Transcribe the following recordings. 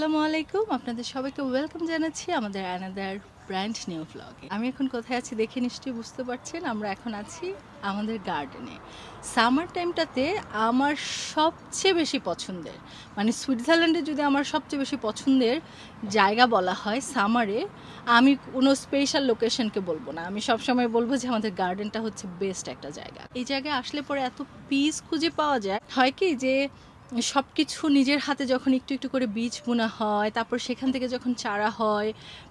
আসসালামু আলাইকুম, আপনাদের সবাইকে ওয়েলকাম জানাচ্ছি আমাদের অ্যানাদার ব্র্যান্ড নিউ ভ্লগে। আমি এখন কোথায় আছি দেখে নিশ্চয়ই বুঝতে পারছেন। আমরা এখন আছি আমাদের গার্ডেনে। সামার টাইমটাতে আমার সবচেয়ে বেশি পছন্দের, মানে সুইজারল্যান্ডে যদি আমার সবচেয়ে বেশি পছন্দের জায়গা বলা হয় সামারে, আমি কোনো স্পেশাল লোকেশনকে বলবো না, আমি সবসময় বলবো যে আমাদের গার্ডেনটা হচ্ছে বেস্ট একটা জায়গা। এই জায়গায় আসলে পরে এত পিস খুঁজে পাওয়া যায়, হয় কি যে সব কিছু নিজের হাতে যখন একটু একটু করে বীজ বোনা হয়, তারপর সেখান থেকে যখন চারা হয়,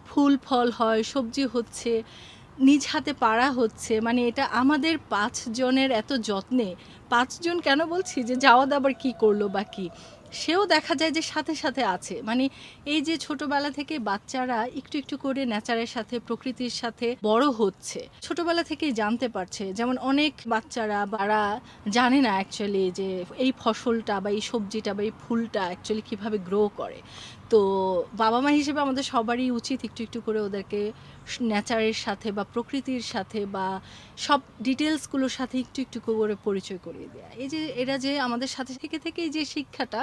ফুল ফল হয়, সবজি হচ্ছে, নিজ হাতে পাড়া হচ্ছে, মানে এটা আমাদের ৫ জনের এত যত্নে। ৫ জন কেন বলছি, যে জাওয়াদ আবার কী করলো বা কী, সেও দেখা যায় যে সাথে সাথে আছে। মানে এই যে ছোটবেলা থেকে বাচ্চারা একটু একটু করে নেচারের সাথে, প্রকৃতির সাথে বড় হচ্ছে, ছোটবেলা থেকেই জানতে পারছে। যেমন অনেক বাচ্চারা যারা জানে না অ্যাকচুয়ালি যে এই ফসলটা বা এই সবজিটা বা এই ফুলটা অ্যাকচুয়ালি কীভাবে গ্রো করে। তো বাবা মা হিসেবে আমাদের সবারই উচিত একটু একটু করে ওদেরকে নেচারের সাথে বা প্রকৃতির সাথে বা সব ডিটেলসগুলোর সাথে একটু একটু করে পরিচয় করিয়ে দেওয়া। এই যে এরা যে আমাদের সাথে থেকে থেকেই যে শিক্ষাটা,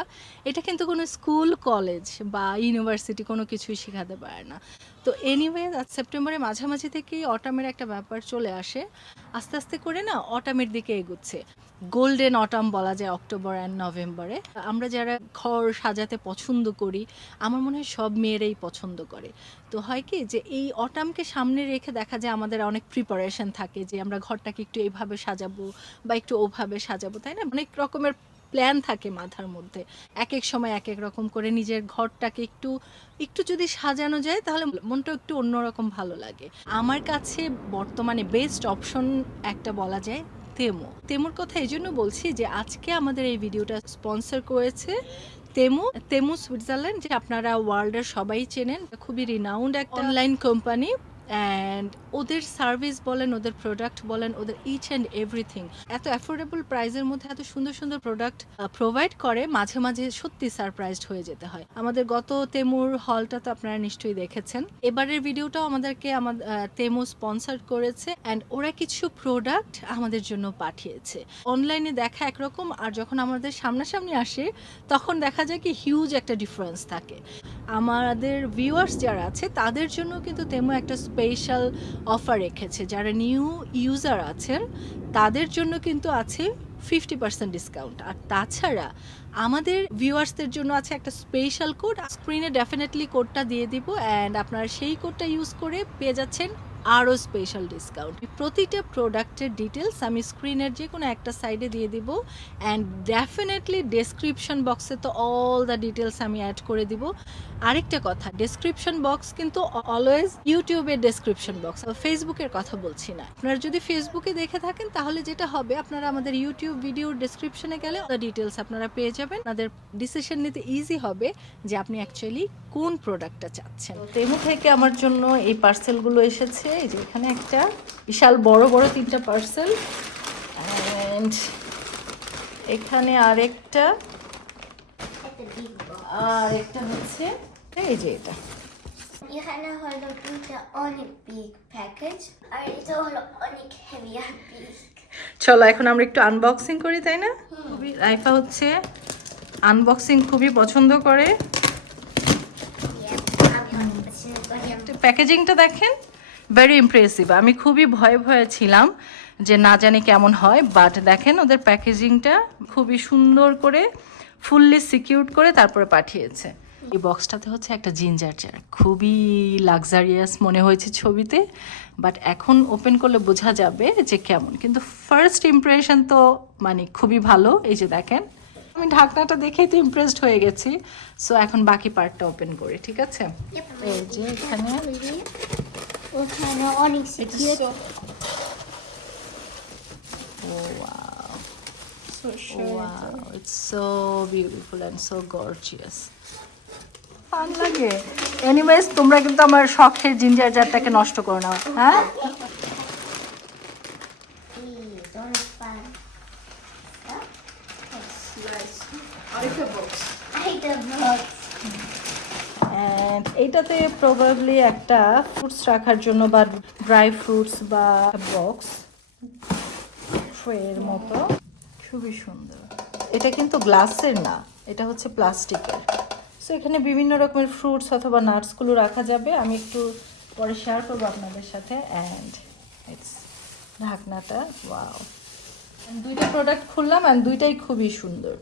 এটা কিন্তু কোনো স্কুল কলেজ বা ইউনিভার্সিটি কোনো কিছুই শেখাতে পারে না। তো এনিওয়ে সেপ্টেম্বরের মাঝামাঝি থেকেই অটামের একটা ব্যাপার চলে আসে, আস্তে আস্তে করে না অটামের দিকে এগুচ্ছে। গোল্ডেন অটাম বলা যায় অক্টোবর অ্যান্ড নভেম্বরে। আমরা যারা ঘর সাজাতে পছন্দ করি, আমার মনে হয় সব মেয়েরাই পছন্দ করে। তো হয় কি যে এই অটামকে সামনে রেখে দেখা যায় আমাদের অনেক প্রিপারেশন থাকে, যে আমরা ঘরটাকে একটু এইভাবে সাজাবো বা একটু ওভাবে সাজাবো, তাই না? অনেক রকমের প্ল্যান থাকে মাথার মধ্যে। এক এক সময় এক এক রকম করে নিজের ঘরটাকে একটু একটু যদি সাজানো যায় তাহলে মনটা একটু অন্যরকম ভালো লাগে। আমার কাছে বর্তমানে বেস্ট অপশন একটা বলা যায় তেমুর কথা এই জন্য বলছি যে আজকে আমাদের এই ভিডিওটা স্পন্সর করেছে তেমু সুইজারল্যান্ড, যে আপনারা ওয়ার্ল্ডের সবাই চেনেন, খুবই রিনাউন্ড একটা অনলাইন কোম্পানি। অ্যান্ড ওদের সার্ভিস বলেন, ওদের প্রোডাক্ট বলেন, ওদের ইচ অ্যান্ড এভরিথিং এত অ্যাফোর্ডেবল প্রাইসের মধ্যে এত সুন্দর সুন্দর প্রোডাক্ট প্রোভাইড করে, মাঝে মাঝে সত্যি সারপ্রাইজড হয়ে যেতে হয়। আমাদের গত তেমুর হলটা তো আপনারা নিশ্চয়ই দেখেছেন। এবারের ভিডিওটাও আমাদেরকে তেমু স্পন্সর করেছে, অ্যান্ড ওরা কিছু প্রোডাক্ট আমাদের জন্য পাঠিয়েছে। অনলাইনে দেখা একরকম, আর যখন আমাদের সামনাসামনি আসে তখন দেখা যায় কি হিউজ একটা ডিফারেন্স থাকে। আমাদের ভিউয়ার্স যারা আছে তাদের জন্য কিন্তু তেমো একটা স্পেশাল অফার রেখেছে। যারা নিউ ইউজার আছেন তাদের জন্য কিন্তু আছে 50% ডিসকাউন্ট। আর তাছাড়া আমাদের ভিউয়ার্সদের জন্য আছে একটা স্পেশাল কোড, স্ক্রিনে ডেফিনেটলি কোডটা দিয়ে দিব, অ্যান্ড আপনারা সেই কোডটা ইউজ করে পেয়ে যাচ্ছেন আরও স্পেশাল ডিসকাউন্ট। প্রতিটা প্রোডাক্টের ডিটেলস আমি স্ক্রিনের যে কোনো একটা সাইডে দিয়ে দিব, অ্যান্ড ডেফিনেটলি ডেসক্রিপশন বক্সে তো অল দ্য ডিটেলস আমি অ্যাড করে দিব। আরেকটা কথা, ডেসক্রিপশন বক্স কিন্তু অলওয়েজ ইউটিউবের ডেসক্রিপশন বক্স, ফেসবুকের কথা বলছি না। আপনারা যদি ফেসবুকে দেখে থাকেন তাহলে যেটা হবে, আপনারা আমাদের ইউটিউব ভিডিওর ডেসক্রিপশনে গেলে দ্য ডিটেলস আপনারা পেয়ে যাবেন। আপনাদের ডিসিশন নিতে ইজি হবে যে আপনি অ্যাকচুয়ালি কোন প্রোডাক্টটা চাচ্ছেন। তেমু থেকে আমার জন্য এই পার্সেলগুলো এসেছে, এই যে এখানে একটা বিশাল বড় বড় 3টা পার্সেল, অ্যান্ড এখানে আরেকটা, আর একটা হচ্ছে এই যে এটা। এখানে হলো দুইটা অনেক বিগ প্যাকেজ, আর এটা হলো অনেক হেভি আর বিগ। চলো এখন আমরা একটু আনবক্সিং করি, তাই না? খুবই রাইফা হচ্ছে আনবক্সিং খুবই পছন্দ করে। প্যাকেজিংটা দেখেন, ভেরি ইমপ্রেসিভ। আমি খুবই ভয়ে ভয়ে ছিলাম যে না জানি কেমন হয়, বাট দেখেন ওদের প্যাকেজিংটা খুবই সুন্দর করে ফুললি সিকিউরড করে তারপরে পাঠিয়েছে। এই বক্সটাতে হচ্ছে একটা জিঞ্জার চেয়ার, খুবই লাক্সারিয়াস মনে হয়েছে ছবিতে, বাট এখন ওপেন করলে বোঝা যাবে যে কেমন। কিন্তু ফার্স্ট ইমপ্রেশন তো মানে খুবই ভালো। এই যে দেখেন, আমি ঢাকনাটা দেখেই তো ইমপ্রেসড হয়ে গেছি। সো এখন বাকি পার্টটা ওপেন করি, ঠিক আছে? এই যে এখানে ওখানে অনেক secure. Wow, it's so beautiful and so gorgeous. Fun লাগে। এনিওয়েজ, তোমরা কিন্তু আমার শখের জিঞ্জার জারটাকে নষ্ট করো না, হ্যাঁ? এইটাতে প্রবাবলি একটা ফ্রুটস রাখার জন্য বা ড্রাই ফ্রুটস বা বক্স ট্রের মতো, খুবই সুন্দর। এটা কিন্তু গ্লাসের না, এটা হচ্ছে প্লাস্টিকের। সো এখানে বিভিন্ন রকমের ফ্রুটস অথবা নাটসগুলো রাখা যাবে, আমি একটু পরে শেয়ার করবো আপনাদের সাথে। অ্যান্ড ইটস ঢাকনাটা ওয়াও, দুইটা প্রোডাক্ট খুললাম অ্যান্ড দুইটাই খুবই সুন্দর,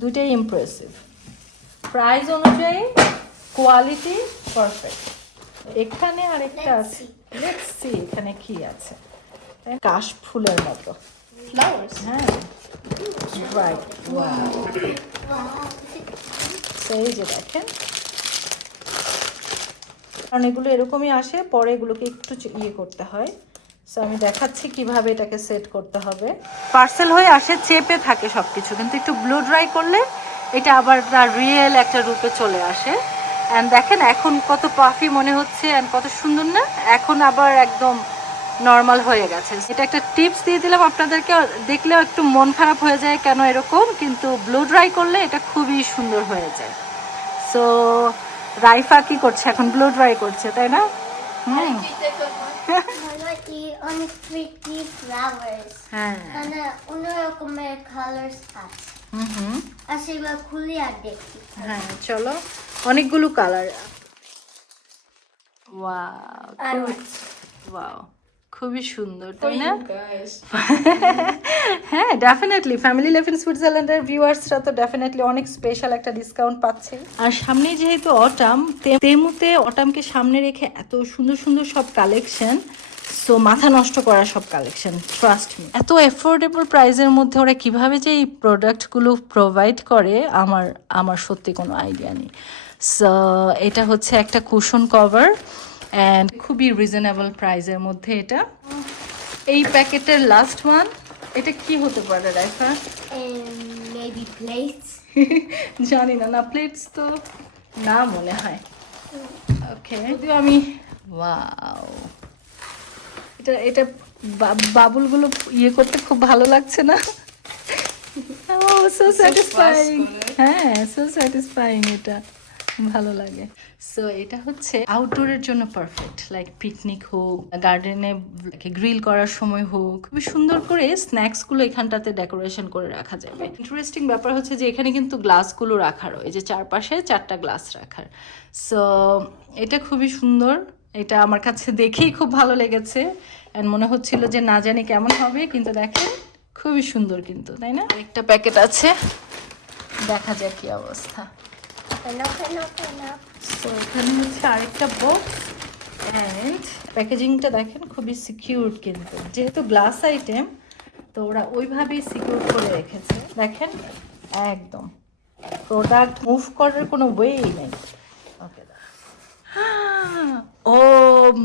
দুইটাই ইমপ্রেসিভ, প্রাইস অনুযায়ী কোয়ালিটি পারফেক্ট। এখানে আরেকটা আছে, লেটস সি এখানে কি আছে, কাশ ফুলের মতো Flowers. হ্যাঁ, রাইট ওয়াও। এই যে দেখেন, কারণ এগুলো এরকমই আসে, পরে এগুলোকে একটু ইয়ে করতে হয়। সো আমি দেখাচ্ছি কিভাবে এটাকে সেট করতে হবে। পার্সেল হয়ে আসে, চেপে থাকে সব কিছু, কিন্তু একটু ব্লো ড্রাই করলে এটা আবার তার রিয়েল একটা রূপে চলে আসে। অ্যান্ড দেখেন এখন কত পাফি মনে হচ্ছে, অ্যান্ড কত সুন্দর না, এখন আবার একদম নর্মাল হয়ে গেছে। এটা একটা টিপস দিয়ে দিলাম আপনাদেরকে, দেখলেও একটু মন খারাপ হয়ে যায় কেন এরকম, কিন্তু ব্লো ড্রাই করলে এটা খুবই সুন্দর হয়ে যায়। সো রাইফা কি করছে এখন, ব্লো ড্রাই করছে তাই না? হলো অনেক প্রিটি ফ্লাওয়ার্স, হ্যাঁ মানে অন্য রকমের কালার্স আছে, আর সেগুলো খুলে আর দেখি। হ্যাঁ চলো, অনেকগুলো কালার। ওয়াও ওয়াও, খুবই সুন্দর For তাই না? you guys. হ্যাঁ ডেফিনেটলি ফ্যামিলি লাইফ ইন সুইজারল্যান্ডের ভিউয়ার্সরা তো ডেফিনেটলি অনেক স্পেশাল একটা ডিসকাউন্ট পাচ্ছে। আর সামনে যেহেতু অটাম, তেমুতে অটামকে সামনে রেখে এত সুন্দর সুন্দর সব কালেকশন, সো মাথা নষ্ট করা সব কালেকশন, ট্রাস্ট মি। এত অ্যাফোর্ডেবল প্রাইসের মধ্যে ওরা কিভাবে যে এই প্রোডাক্টগুলো প্রোভাইড করে আমার সত্যি কোনো আইডিয়া নেই। সো এটা হচ্ছে একটা কুশন কভার অ্যান্ড খুবই রিজনেবল প্রাইসের মধ্যে এটা। এই প্যাকেটের লাস্ট ওয়ান, এটা কি হতে পারে রাইফা? মেবি প্লেটস, জানি না, না প্লেটস তো না মনে হয়। ওকে, যদিও আমি ওয়াও, এটা বাবুলগুলো ইয়ে করতে খুব ভালো লাগছে না? ও সো স্যাটিসফাইং, হ্যাঁ সো স্যাটিসফাইং, এটা ভালো লাগে। সো এটা হচ্ছে আউটডোরের জন্য পারফেক্ট, লাইক পিকনিক হোক, গার্ডেনে গ্রিল করার সময় হোক, খুবই সুন্দর করে স্ন্যাক্সগুলো এখানটাতে ডেকোরেশন করে রাখা যাবে। ইন্টারেস্টিং ব্যাপার হচ্ছে যে এখানে কিন্তু গ্লাসগুলো রাখার, এই যে চারপাশে 4টা গ্লাস রাখার। সো এটা খুবই সুন্দর, এটা আমার কাছে দেখেই খুব ভালো লেগেছে অ্যান্ড মনে হচ্ছিল যে না জানি কেমন হবে, কিন্তু দেখেন খুবই সুন্দর কিন্তু, তাই না? আরেকটা প্যাকেট আছে, দেখা যাক কি অবস্থা। তো এখানে হচ্ছে আরেকটা বক্স অ্যান্ড প্যাকেজিংটা দেখেন খুবই সিকিউর, কিন্তু যেহেতু গ্লাস আইটেম তো ওরা ওইভাবেই সিকিউর করে রেখেছে। দেখেন একদম প্রোডাক্ট মুভ করার কোনো ওয়েই নেই। ওকে, ও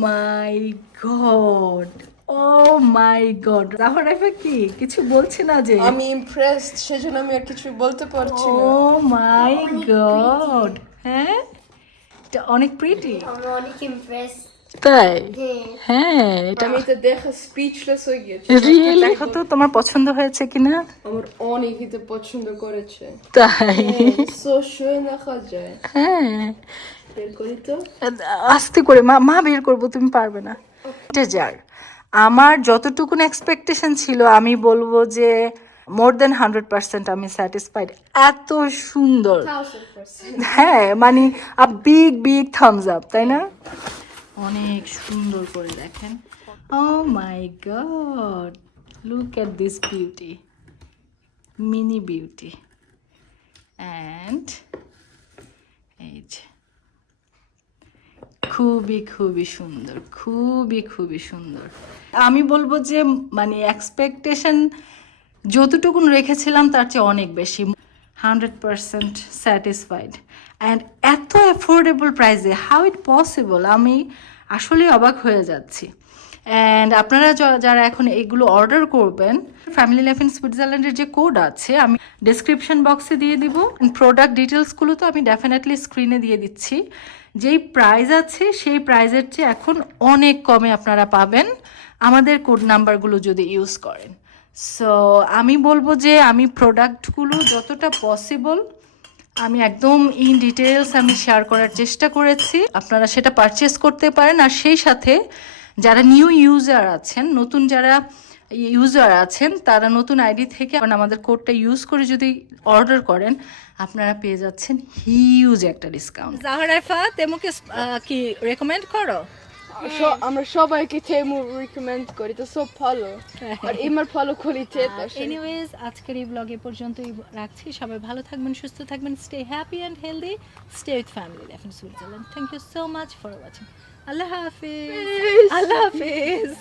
my god, O my god, Rahul Raifa কি কিছু বলছে না যে? আমি ইমপ্রেসড, সেজন্য আমি আর কিছু বলতে পারছি না। ও মাই গড, হ্যাঁ এটা অনেক প্রিটি, আমি অনেক ইমপ্রেস। তাই? হ্যাঁ এটা আমি তো দেখে স্পিচলেস হয়ে গেছি। রিয়েল। দেখো তো তোমার পছন্দ হয়েছে কিনা। আমার অনেক এটা পছন্দ করেছে। তাই? সো schön দেখা যায়। হ্যাঁ বের করি তো। আস্তে করে, মা বের করবো, তুমি পারবে না। এটা যার আমার যতটুকুন এক্সপেকটেশন ছিল, আমি বলবো যে মোর দেন 100% আমি স্যাটিসফাইড। এত সুন্দর, 1000%। হ্যাঁ মানে a big big thumbs up, তাই না? অনেক সুন্দর করে দেখেন। Oh my god, look at this beauty, mini beauty. And এই যে খুবই খুবই সুন্দর, খুবই সুন্দর। আমি বলবো যে মানে এক্সপেকটেশন যতটুকুন রেখেছিলাম তার চেয়ে অনেক বেশি, 100% স্যাটিসফাইড অ্যান্ড এত অ্যাফোর্ডেবল প্রাইসে, হাউ ইট পসিবল, আমি আসলে অবাক হয়ে যাচ্ছি। অ্যান্ড আপনারা যারা এখন এগুলো অর্ডার করবেন, ফ্যামিলি লাইফ ইন সুইজারল্যান্ডের যে কোড আছে আমি ডেসক্রিপশন বক্সে দিয়ে দিব, প্রোডাক্ট ডিটেলসগুলো তো আমি ডেফিনেটলি স্ক্রিনে দিয়ে দিচ্ছি। যেই প্রাইস আছে সেই প্রাইসের চেয়ে এখন অনেক কমে আপনারা পাবেন আমাদের কোড নাম্বারগুলো যদি ইউজ করেন। সো আমি বলবো যে আমি প্রোডাক্টগুলো যতটা পসিবল আমি একদম ইন ডিটেলস আমি শেয়ার করার চেষ্টা করেছি, আপনারা সেটা পারচেস করতে পারেন। আর সেই সাথে যারা নিউ ইউজার আছেন, নতুন যারা ইউজার আছেন তারা নতুন আইডি থেকে আমাদের কোডটা ইউজ করে যদি অর্ডার করেন আপনারা পেয়ে যাচ্ছেন হিউজ একটা ডিসকাউন্ট। জাহরাইফা তেমুকে কি রেকমেন্ড করো? আমরা সবাইকে তেমু রিকমেন্ড করি, তো সব ভালো আর ইমার ভালো কোয়ালিটি। এনিওয়েজ আজকের এই ব্লগে পর্যন্তই রাখছি। সবাই ভালো থাকবেন, সুস্থ থাকবেন, stay happy and healthy, stay with family life in Switzerland. Thank you so much for watching. আল্লাহ হাফিজ। আল্লাহ হাফিজ।